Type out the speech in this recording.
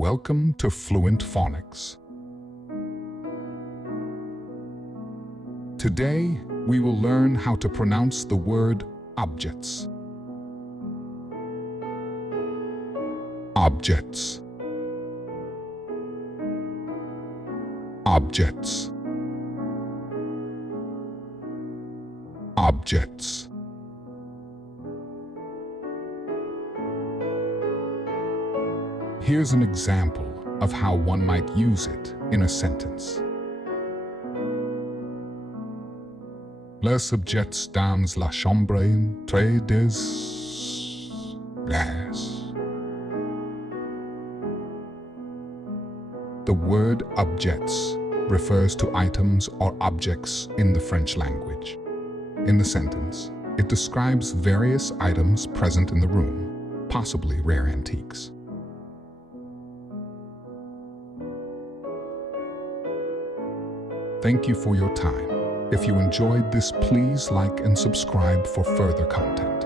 Welcome to Fluent Phonics. Today, we will learn how to pronounce the word objects. Objects. Objects. Objects. Here's an example of how one might use it in a sentence. Les objets dans la chambre très des glaces. The word objets refers to items or objects in the French language. In the sentence, it describes various items present in the room, possibly rare antiques. Thank you for your time. If you enjoyed this, please like and subscribe for further content.